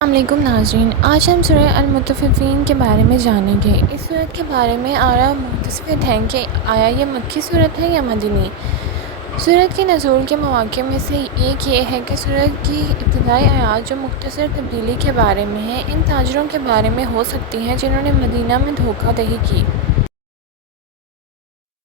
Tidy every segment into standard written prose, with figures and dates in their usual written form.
السلام علیکم ناظرین، آج ہم سورہ المطففین کے بارے میں جانیں گے۔ اس صورت کے بارے میں آراء مختلف ہیں کہ آیا یہ مکی صورت ہے یا مدنی۔ صورت کے نزول کے مواقع میں سے ایک یہ ہے کہ صورت کی ابتدائی آیات جو مختصر تبدیلی کے بارے میں ہیں، ان تاجروں کے بارے میں ہو سکتی ہیں جنہوں نے مدینہ میں دھوکہ دہی کی۔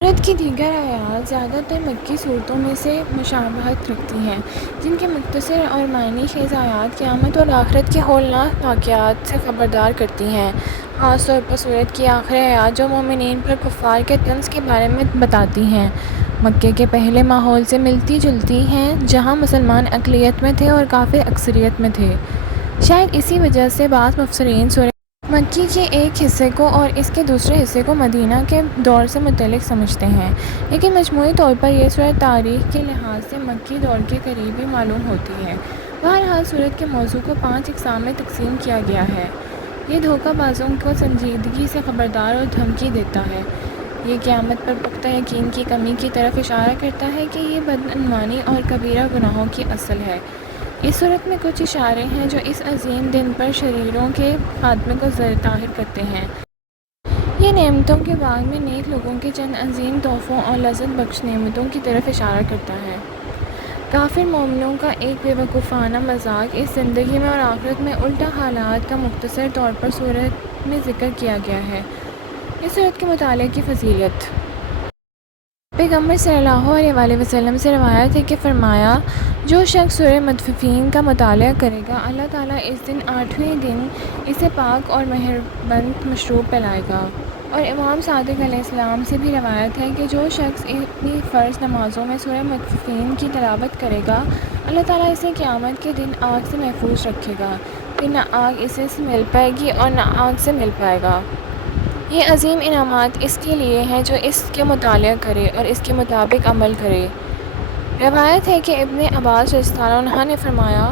سورت کی دیگر آیات زیادہ تر مکی صورتوں میں سے مشابہت رکھتی ہیں، جن کے مختصر اور معنی خیز آیات قیامت اور آخرت کے ہولناک واقعات سے خبردار کرتی ہیں۔ خاص طور پر سورت کی آخری آیات جو مومنین پر کفار کے طنز کے بارے میں بتاتی ہیں، مکے کے پہلے ماحول سے ملتی جلتی ہیں جہاں مسلمان اقلیت میں تھے اور کافر اکثریت میں تھے۔ شاید اسی وجہ سے بعض مفسرین سورہ مکی کے ایک حصے کو اور اس کے دوسرے حصے کو مدینہ کے دور سے متعلق سمجھتے ہیں، لیکن مجموعی طور پر یہ صورت تاریخ کے لحاظ سے مکی دور کے قریب ہی معلوم ہوتی ہے۔ بہرحال صورت کے موضوع کو 5 اقسام میں تقسیم کیا گیا ہے۔ یہ دھوکہ بازوں کو سنجیدگی سے خبردار اور دھمکی دیتا ہے۔ یہ قیامت پر پختہ یقین کی کمی کی طرف اشارہ کرتا ہے کہ یہ بدعنوانی اور کبیرہ گناہوں کی اصل ہے۔ اس صورت میں کچھ اشارے ہیں جو اس عظیم دن پر شریروں کے خاتمے کو ظاہر کرتے ہیں۔ یہ نعمتوں کے باغ میں نیک لوگوں کے چند عظیم تحفوں اور لذت بخش نعمتوں کی طرف اشارہ کرتا ہے۔ کافر مومنوں کا ایک بے وقوفانہ مذاق اس زندگی میں اور آخرت میں الٹا حالات کا مختصر طور پر صورت میں ذکر کیا گیا ہے۔ اس صورت کے مطالعے کی فضیلت۔ پیغمبر صلی اللہ علیہ وسلم سے روایت ہے کہ فرمایا، جو شخص سورہ مطففین کا مطالعہ کرے گا، اللہ تعالیٰ اس دن 8ویں دن اسے پاک اور مہربند مشروب پلائے گا۔ اور امام صادق علیہ السلام سے بھی روایت ہے کہ جو شخص اپنی فرض نمازوں میں سورہ مطففین کی تلاوت کرے گا، اللہ تعالیٰ اسے قیامت کے دن آگ سے محفوظ رکھے گا، پھر نہ آگ اسے سے مل پائے گی اور نہ آگ سے مل پائے گا۔ یہ عظیم انعامات اس کے لیے ہیں جو اس کے مطالعہ کرے اور اس کے مطابق عمل کرے۔ روایت ہے کہ ابن عباس رضی اللہ عنہ نے فرمایا،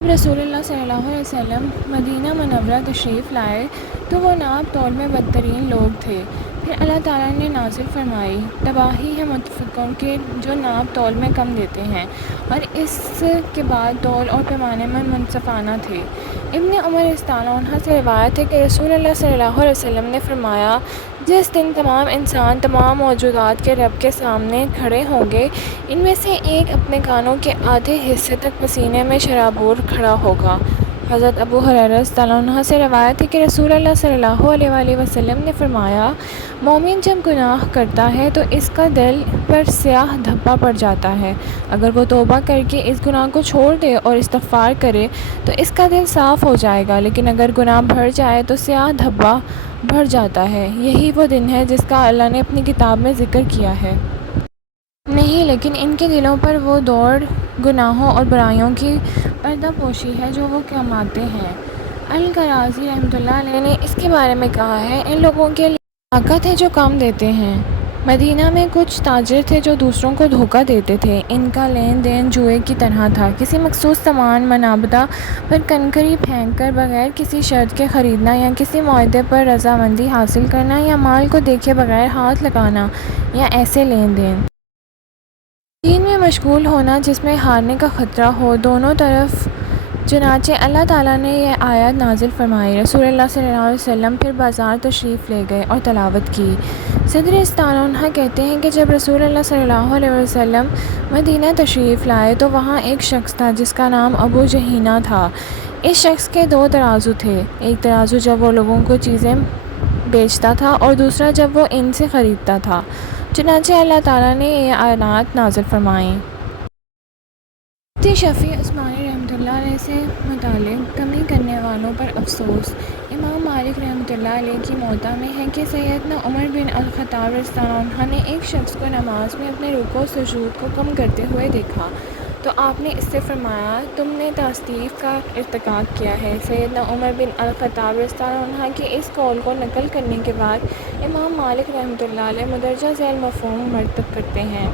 جب رسول اللہ صلی اللہ علیہ وسلم مدینہ منورہ تشریف لائے تو وہ ناپ تول میں بدترین لوگ تھے۔ پھر اللہ تعالیٰ نے نازل فرمائی، تباہی ہے متفقوں کے جو ناپ تول میں کم دیتے ہیں اور اس کے بعد تول اور پیمانے میں منصفانہ تھے۔ ابن عمر رضی اللہ عنہ سے روایت ہے کہ رسول اللہ صلی اللہ علیہ وسلم نے فرمایا، جس دن تمام انسان تمام موجودات کے رب کے سامنے کھڑے ہوں گے، ان میں سے ایک اپنے کانوں کے آدھے حصے تک پسینے میں شرابور کھڑا ہوگا۔ حضرت ابو ہریرہ رضی اللہ عنہ سے روایت ہے کہ رسول اللہ صلی اللہ علیہ وسلم نے فرمایا، مومن جب گناہ کرتا ہے تو اس کا دل پر سیاہ دھبا پڑ جاتا ہے۔ اگر وہ توبہ کر کے اس گناہ کو چھوڑ دے اور استغفار کرے تو اس کا دل صاف ہو جائے گا، لیکن اگر گناہ بڑھ جائے تو سیاہ دھبا بڑھ جاتا ہے۔ یہی وہ دن ہے جس کا اللہ نے اپنی کتاب میں ذکر کیا ہے۔ نہیں، لیکن ان کے دلوں پر وہ دوڑ گناہوں اور برائیوں کی پردہ پوشی ہے جو وہ کماتے ہیں۔ القرازی رحمۃ اللہ علیہ نے اس کے بارے میں کہا ہے، ان لوگوں کے لیے طاقت ہے جو کم دیتے ہیں۔ مدینہ میں کچھ تاجر تھے جو دوسروں کو دھوکہ دیتے تھے۔ ان کا لین دین جوئے کی طرح تھا، کسی مخصوص سامان منابدہ پر کنکری پھینک کر بغیر کسی شرط کے خریدنا یا کسی معاہدے پر رضامندی حاصل کرنا یا مال کو دیکھے بغیر ہاتھ لگانا یا ایسے لین دین۔ دین میں مشغول ہونا جس میں ہارنے کا خطرہ ہو دونوں طرف۔ چنانچہ اللہ تعالیٰ نے یہ آیت نازل فرمائی، رسول اللہ صلی اللہ علیہ وسلم پھر بازار تشریف لے گئے اور تلاوت کی۔ صدر رضی اللہ عنہ کہتے ہیں کہ جب رسول اللہ صلی اللہ علیہ وسلم مدینہ تشریف لائے تو وہاں ایک شخص تھا جس کا نام ابو جہینہ تھا۔ اس شخص کے 2 ترازو تھے، ایک ترازو جب وہ لوگوں کو چیزیں بیچتا تھا اور دوسرا جب وہ ان سے خریدتا تھا۔ چنانچہ اللہ تعالیٰ نے یہ آیات نازل فرمائیں۔ مفتی شفیع عثمانی رحمۃ اللہ علیہ سے متعلق کمی کرنے والوں پر افسوس۔ امام مالک رحمۃ اللہ علیہ کی موطا میں ہے کہ سیدنا عمر بن الخطاب رضی اللہ عنہ نے ایک شخص کو نماز میں اپنے رکوع و سجود کو کم کرتے ہوئے دیکھا تو آپ نے اس سے فرمایا، تم نے تعصیف کا ارتکاب کیا ہے۔ سیدنا عمر بن الخطاب رضی اللہ عنہ کے اس قول کو نقل کرنے کے بعد امام مالک رحمۃ اللہ علیہ مندرجہ ذیل مفہوم مرتب کرتے ہیں،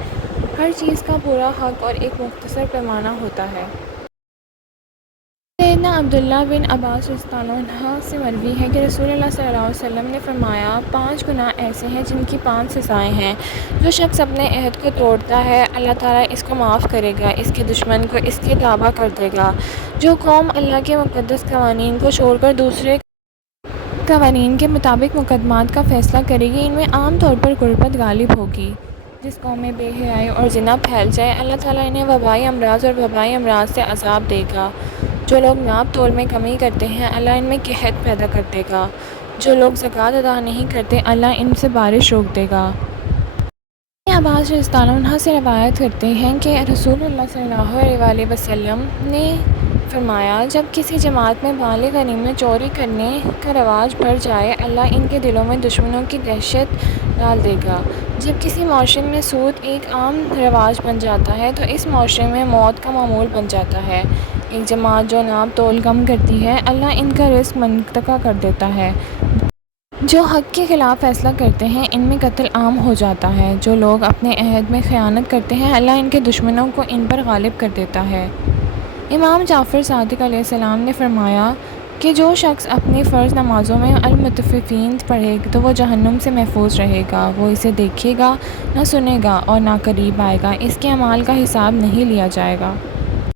ہر چیز کا پورا حق اور ایک مختصر پیمانہ ہوتا ہے۔ سیدنا عبداللہ بن عباس رضی اللہ عنہ سے مروی ہے کہ رسول اللہ صلی اللہ علیہ وسلم نے فرمایا 5 گناہ ایسے ہیں جن کی 5 سزائیں ہیں۔ جو شخص اپنے عہد کو توڑتا ہے اللہ تعالیٰ اس کو معاف کرے گا، اس کے دشمن کو اس کے تابع کر دے گا۔ جو قوم اللہ کے مقدس قوانین کو چھوڑ کر دوسرے قوانین کے مطابق مقدمات کا فیصلہ کرے گی، ان میں عام طور پر غربت غالب ہوگی۔ جس قوم میں بے حیائی اور زنا پھیل جائے اللہ تعالیٰ انہیں وبائی امراض اور وبائی امراض سے عذاب دے گا۔ جو لوگ ناپ تول میں کمی کرتے ہیں اللہ ان میں قحط پیدا کر دے گا۔ جو لوگ زکوٰۃ ادا نہیں کرتے اللہ ان سے بارش روک دے گا۔ ابن عباس رضی اللہ عنہ سے روایت کرتے ہیں کہ رسول اللہ صلی اللہ علیہ وآلہ وسلم نے فرمایا جب کسی جماعت میں بالغ غنیم میں چوری کرنے کا رواج بڑھ جائے اللہ ان کے دلوں میں دشمنوں کی دہشت ڈال دے گا۔ جب کسی معاشرے میں سود ایک عام رواج بن جاتا ہے تو اس معاشرے میں موت کا معمول بن جاتا ہے۔ ایک جماعت جو ناپ تول کم کرتی ہے اللہ ان کا رزق منقطع کر دیتا ہے۔ جو حق کے خلاف فیصلہ کرتے ہیں ان میں قتل عام ہو جاتا ہے۔ جو لوگ اپنے عہد میں خیانت کرتے ہیں اللہ ان کے دشمنوں کو ان پر غالب کر دیتا ہے۔ امام جعفر صادق علیہ السلام نے فرمایا کہ جو شخص اپنی فرض نمازوں میں المطففین پڑھے تو وہ جہنم سے محفوظ رہے گا۔ وہ اسے دیکھے گا نہ سنے گا اور نہ قریب آئے گا، اس کے اعمال کا حساب نہیں لیا جائے گا۔